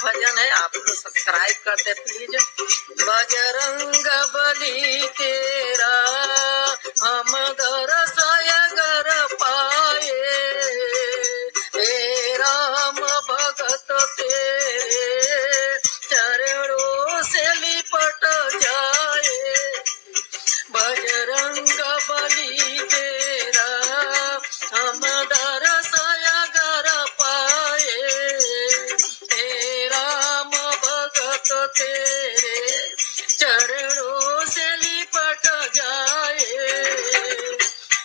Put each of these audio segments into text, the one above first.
भजन है, आप लोग सब्सक्राइब कर दे प्लीज। बजरंग बली तेरा हम दरसय गर पाए, हे राम भगत तेरे चरणों से लिपट जाए। बजरंग बली तेरा हम दरसय गर पाए, हे राम भगत तेरे चरणों से लिपट जाए।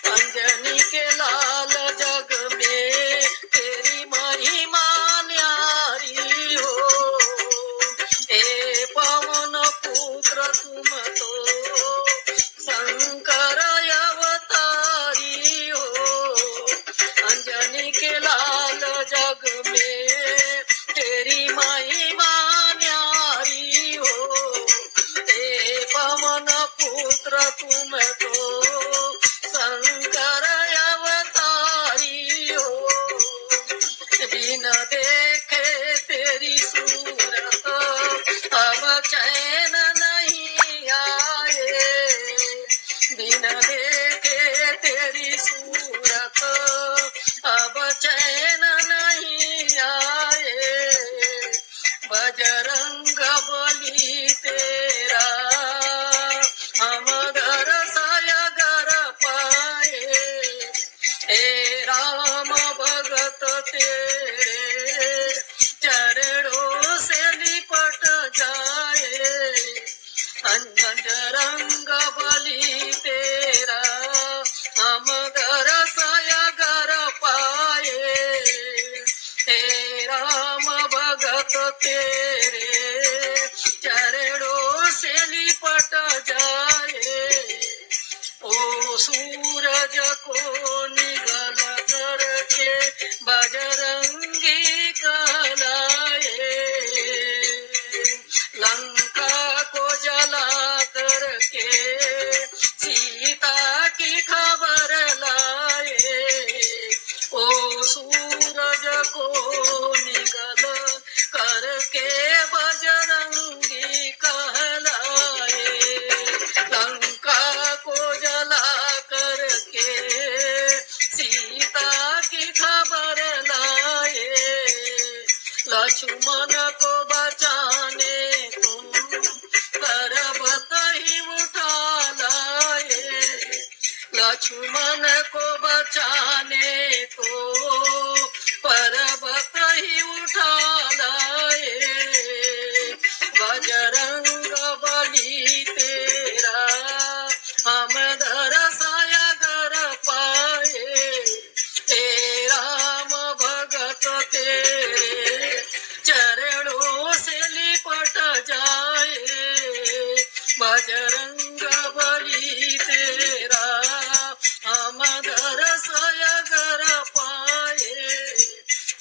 अंजनी के लाल जग में तेरी महिमा न्यारी हो, हे पवन पुत्र तुम तो शंकर अवतारी हो। अंजनी के लाल जग में तेरी महिमा न्यारी हो, हे पवन पुत्र तुम तो शंकर अवतारी हो। बिन देखे तेरी सूरत अब चैन नहीं आए, बिन देखे तेरी सूरत अब चैन नहीं आए। बजरंग बली तेरा हम दरसय गर पाए, हे राम भगत तेरे चरणों से लिपट जाए। बजरंग बली तेरा हम दरसय गर पाए, हे राम भगत तेरे चरणों से लिपट जाए। ओ सूरज को निगल करके बजरंगी कहलाए, लंका को जला करके सीता की खबर लाए। ओ सूरज को निगल करके बजरंगी कहलाए, लंका को जला करके सीता की खबर लाए। लक्ष्मण को बचाने तुम पर्वत ही उठा लाए, लक्ष्मण को बचाने को पर्वत ही उठा लाए। बजरंग बली तेरा हम दरसय गर पाए, हे राम भगत तेरे चरणों से लिपट जाए। बजरंग बली तेरा हम दरसय गर पाए,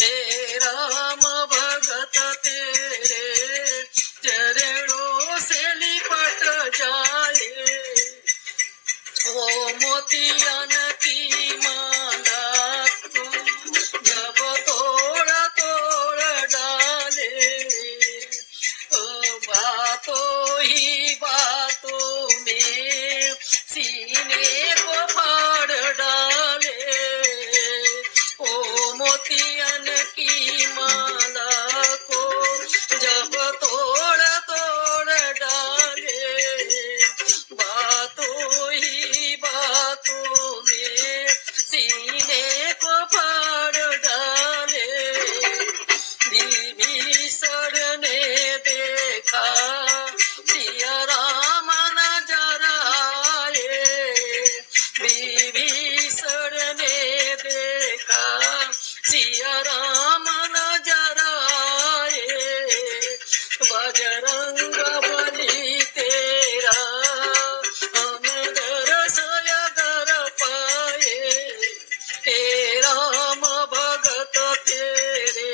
हे राम भगत तेरे चरणों से लिपट जाए। ओ मोतियन की माला को जब तोड़ तोड़ डाले, बातों ही बातों में सीने को फाड़ डाले। ओ मोतियन की माला को जब तोड़ तोड़ डाले, बातों ही बातों में सीने को फाड़ डाले। विभीषण ने देखा सिया राम नजर आए, विभीषण ने देखा सिया राम नजर आए। बजरंग बली तेरा हम दरसय गर पाए, हे राम भगत तेरे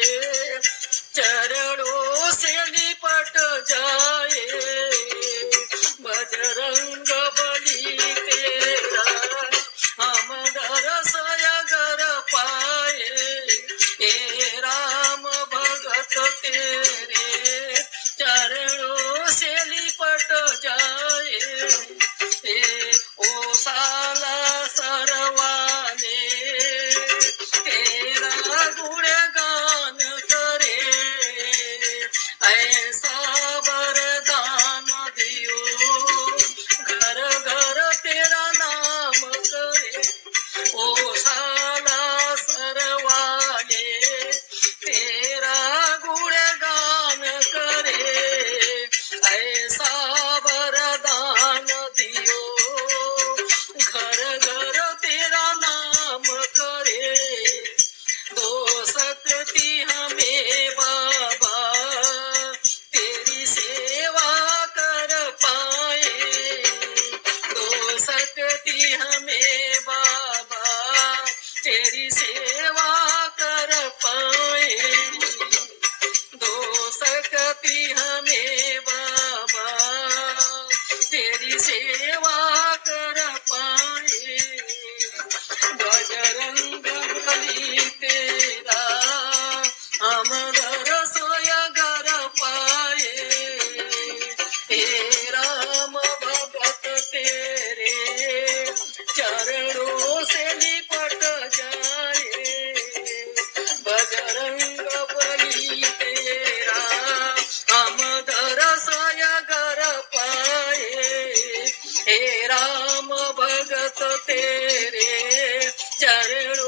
तेरे चरण